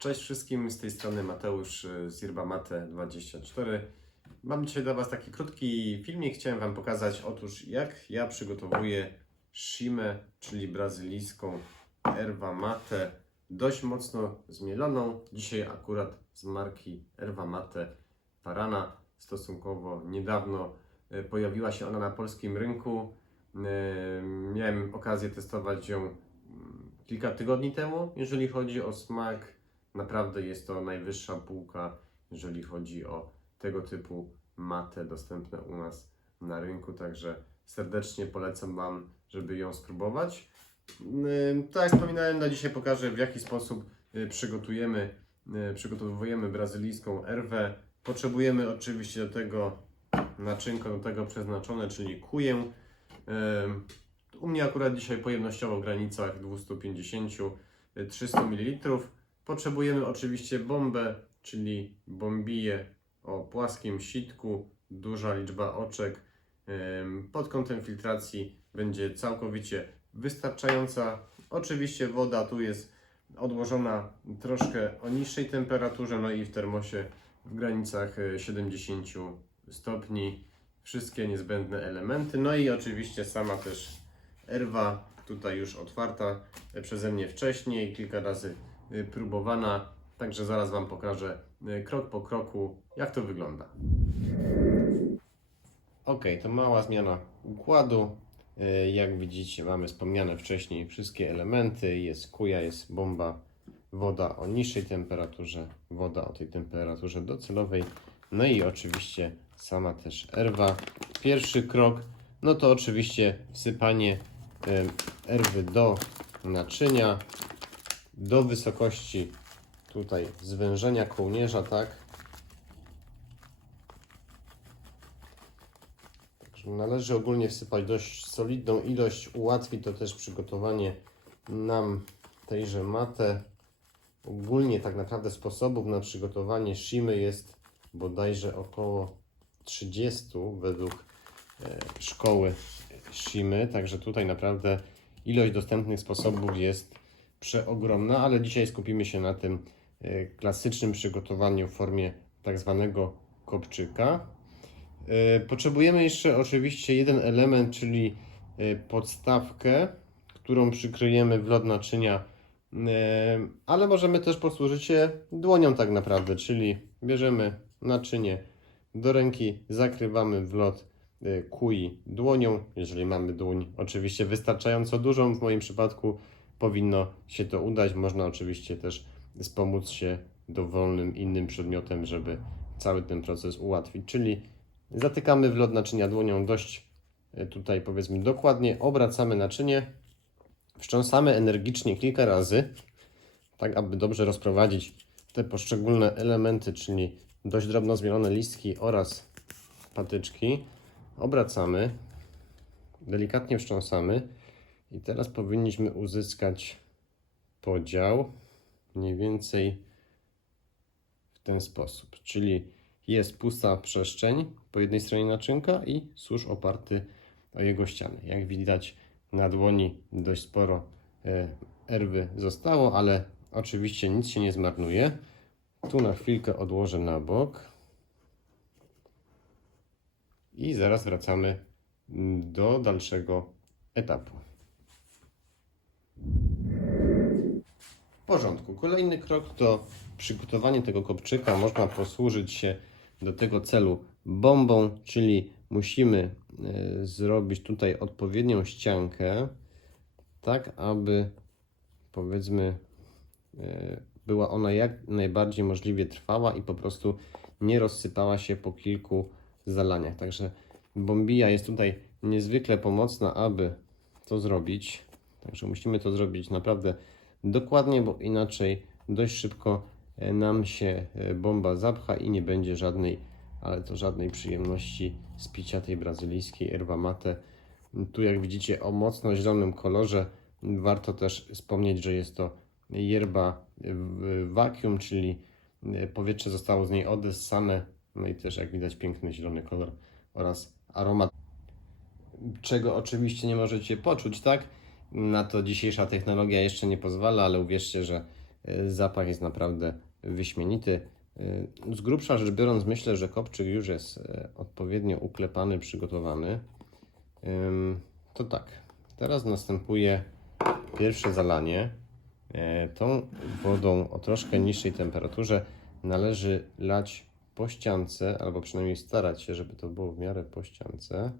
Cześć wszystkim, z tej strony Mateusz y, z Yerba Mate 24. Mam dzisiaj dla Was taki krótki filmik. Chciałem Wam pokazać otóż jak ja przygotowuję shimę, czyli brazylijską Erwa Mate, dość mocno zmieloną. Dzisiaj akurat z marki Erwa Mate Parana. Stosunkowo niedawno y, pojawiła się ona na polskim rynku. Y, Miałem okazję testować ją mm, kilka tygodni temu, jeżeli chodzi o smak. Naprawdę jest to najwyższa półka, jeżeli chodzi o tego typu matę dostępne u nas na rynku, także serdecznie polecam Wam, żeby ją spróbować. Tak jak wspominałem, na dzisiaj pokażę w jaki sposób y, przygotujemy, y, przygotowujemy brazylijską erwę. Potrzebujemy oczywiście do tego naczynko do tego przeznaczone, czyli kuję. U mnie akurat dzisiaj pojemnościowo w granicach 250-300 ml. Potrzebujemy oczywiście bombę, czyli bombiję o płaskim sitku, duża liczba oczek. Pod kątem filtracji będzie całkowicie wystarczająca. Oczywiście woda tu jest odłożona troszkę o niższej temperaturze, no i w termosie w granicach e, 70 stopni. Wszystkie niezbędne elementy, no i oczywiście sama też erwa, tutaj już otwarta e, przeze mnie wcześniej, kilka razy próbowana, także zaraz Wam pokażę y, krok po kroku, jak to wygląda. Ok, to mała zmiana układu. Y, Jak widzicie, mamy wspomniane wcześniej wszystkie elementy. Jest kuja, jest bomba, woda o niższej temperaturze, woda o tej temperaturze docelowej. No i oczywiście sama też erwa. Pierwszy krok, no to oczywiście wsypanie y, erwy do naczynia do wysokości tutaj zwężenia kołnierza, tak? Także należy ogólnie wsypać dość solidną ilość, ułatwi to też przygotowanie nam tejże matę. Ogólnie tak naprawdę sposobów na przygotowanie shimy jest bodajże około 30 według e, szkoły shimy, także tutaj naprawdę ilość dostępnych sposobów jest przeogromna, ale dzisiaj skupimy się na tym e, klasycznym przygotowaniu w formie tak zwanego kopczyka. E, Potrzebujemy jeszcze oczywiście jeden element, czyli e, podstawkę, którą przykryjemy w lot naczynia, ale możemy też posłużyć się dłonią tak naprawdę, czyli bierzemy naczynie do ręki, zakrywamy w lot kui dłonią, jeżeli mamy dłoń oczywiście wystarczająco dużą, w moim przypadku powinno się to udać. Można oczywiście też wspomóc się dowolnym innym przedmiotem, żeby cały ten proces ułatwić. Czyli zatykamy wlot naczynia dłonią dość e, tutaj powiedzmy dokładnie, obracamy naczynie, wstrząsamy energicznie kilka razy, tak aby dobrze rozprowadzić te poszczególne elementy, czyli dość drobno zmielone listki oraz patyczki. Obracamy, delikatnie wstrząsamy. I teraz powinniśmy uzyskać podział mniej więcej w ten sposób. Czyli jest pusta przestrzeń po jednej stronie naczynka i susz oparty o jego ścianę. Jak widać na dłoni dość sporo e, erwy zostało, ale oczywiście nic się nie zmarnuje. Tu na chwilkę odłożę na bok. I zaraz wracamy mm, do dalszego etapu. Porządku. Kolejny krok to przygotowanie tego kopczyka. Można posłużyć się do tego celu bombą, czyli musimy e, zrobić tutaj odpowiednią ściankę, tak aby powiedzmy e, była ona jak najbardziej możliwie trwała i po prostu nie rozsypała się po kilku zalaniach. Także bombija jest tutaj niezwykle pomocna, aby to zrobić. Także musimy to zrobić naprawdę dokładnie, bo inaczej dość szybko e, nam się e, bomba zapcha i nie będzie żadnej, ale to żadnej przyjemności z picia tej brazylijskiej erwa mate. Tu jak widzicie o mocno zielonym kolorze. Warto też wspomnieć, że jest to yerba vacuum, czyli e, powietrze zostało z niej odessane. No i też jak widać piękny zielony kolor oraz aromat czego oczywiście nie możecie poczuć, tak? Na to dzisiejsza technologia jeszcze nie pozwala, ale uwierzcie, że E, Zapach jest naprawdę wyśmienity. E, Z grubsza rzecz biorąc, myślę, że kopczyk już jest e, odpowiednio uklepany, przygotowany. To tak, teraz następuje pierwsze zalanie. Tą wodą o troszkę niższej temperaturze należy lać po ściance, albo przynajmniej starać się, żeby to było w miarę po ściance.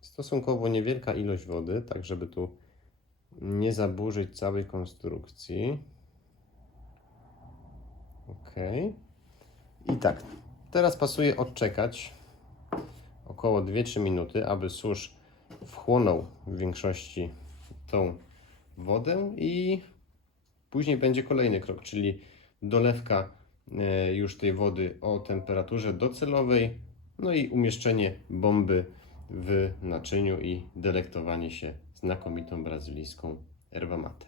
Stosunkowo niewielka ilość wody, tak żeby tu nie zaburzyć całej konstrukcji. Ok. I tak, teraz pasuje odczekać około 2-3 minuty, aby susz wchłonął w większości tą wodę i później będzie kolejny krok, czyli dolewka e, już tej wody o temperaturze docelowej, no i umieszczenie bomby w naczyniu i delektowanie się znakomitą brazylijską erba mate.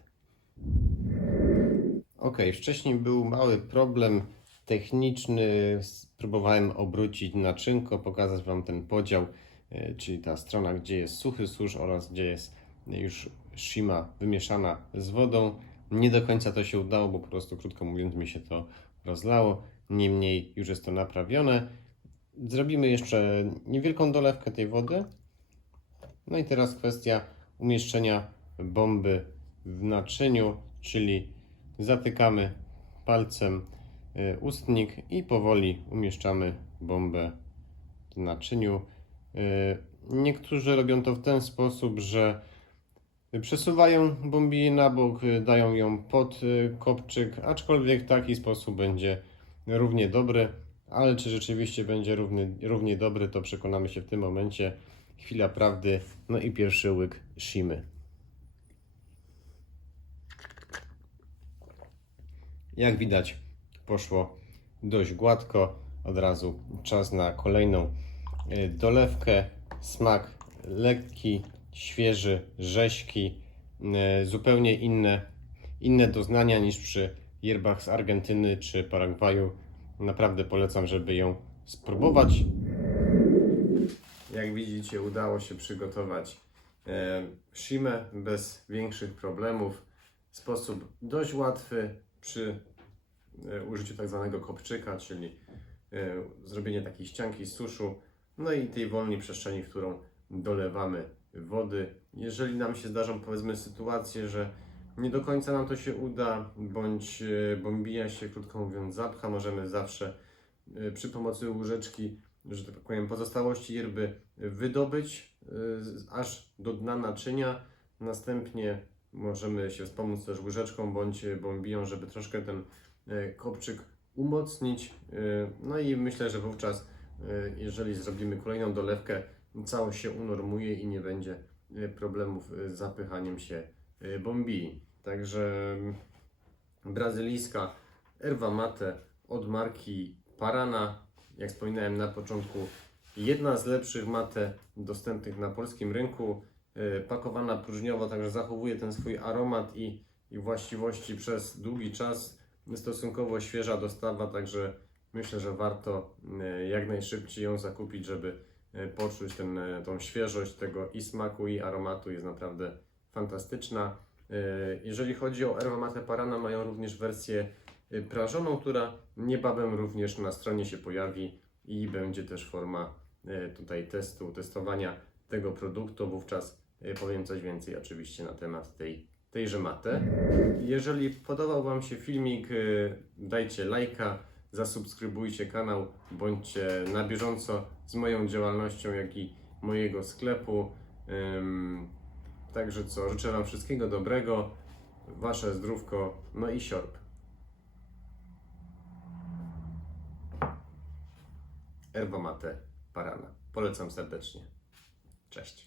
Ok, wcześniej był mały problem techniczny. Spróbowałem obrócić naczynko, pokazać Wam ten podział, e, czyli ta strona, gdzie jest suchy susz oraz gdzie jest już shima wymieszana z wodą. Nie do końca to się udało, bo po prostu krótko mówiąc mi się to rozlało. Niemniej już jest to naprawione. Zrobimy jeszcze niewielką dolewkę tej wody. No i teraz kwestia umieszczenia bomby w naczyniu, czyli zatykamy palcem y, ustnik i powoli umieszczamy bombę w naczyniu. Y, Niektórzy robią to w ten sposób, że przesuwają bombiję na bok, y, dają ją pod kopczyk, aczkolwiek taki sposób będzie równie dobry. Ale czy rzeczywiście będzie równy, równie dobry, to przekonamy się w tym momencie. Chwila prawdy, no i pierwszy łyk shimy. Jak widać, poszło dość gładko. Od razu czas na kolejną y, dolewkę. Smak lekki, świeży, rześki, y, zupełnie inne, inne doznania niż przy yerbach z Argentyny czy Paragwaju. Naprawdę polecam, żeby ją spróbować. Jak widzicie, udało się przygotować e, shimę bez większych problemów. W sposób dość łatwy przy e, użyciu tak zwanego kopczyka, czyli e, zrobienie takiej ścianki suszu, no i tej wolnej przestrzeni, w którą dolewamy wody. Jeżeli nam się zdarzą, powiedzmy, sytuacje, że nie do końca nam to się uda, bądź e, bombija się, krótko mówiąc, zapcha, możemy zawsze e, przy pomocy łyżeczki, że tak powiem, pozostałości yerby wydobyć e, aż do dna naczynia. Następnie możemy się wspomóc też łyżeczką bądź bombiją, żeby troszkę ten kopczyk umocnić. No i myślę, że wówczas, jeżeli zrobimy kolejną dolewkę, całość się unormuje i nie będzie problemów z zapychaniem się bombii. Także brazylijska erwa mate od marki Parana, jak wspominałem na początku, jedna z lepszych mate dostępnych na polskim rynku, e, pakowana próżniowo, także zachowuje ten swój aromat i, i właściwości przez długi czas. Stosunkowo świeża dostawa, także myślę, że warto e, jak najszybciej ją zakupić, żeby e, poczuć ten, tą świeżość tego i smaku, i aromatu. Jest naprawdę fantastyczna. E, Jeżeli chodzi o Erwa Mate Parana, mają również wersję e, prażoną, która niebawem również na stronie się pojawi i będzie też forma e, tutaj testu, testowania tego produktu. Wówczas powiem coś więcej oczywiście na temat tej, tejże maty. Jeżeli podobał Wam się filmik, dajcie lajka, zasubskrybujcie kanał, bądźcie na bieżąco z moją działalnością, jak i mojego sklepu. Także co, życzę Wam wszystkiego dobrego, Wasze zdrówko, no i siorb. Erba mate Parana. Polecam serdecznie. Cześć.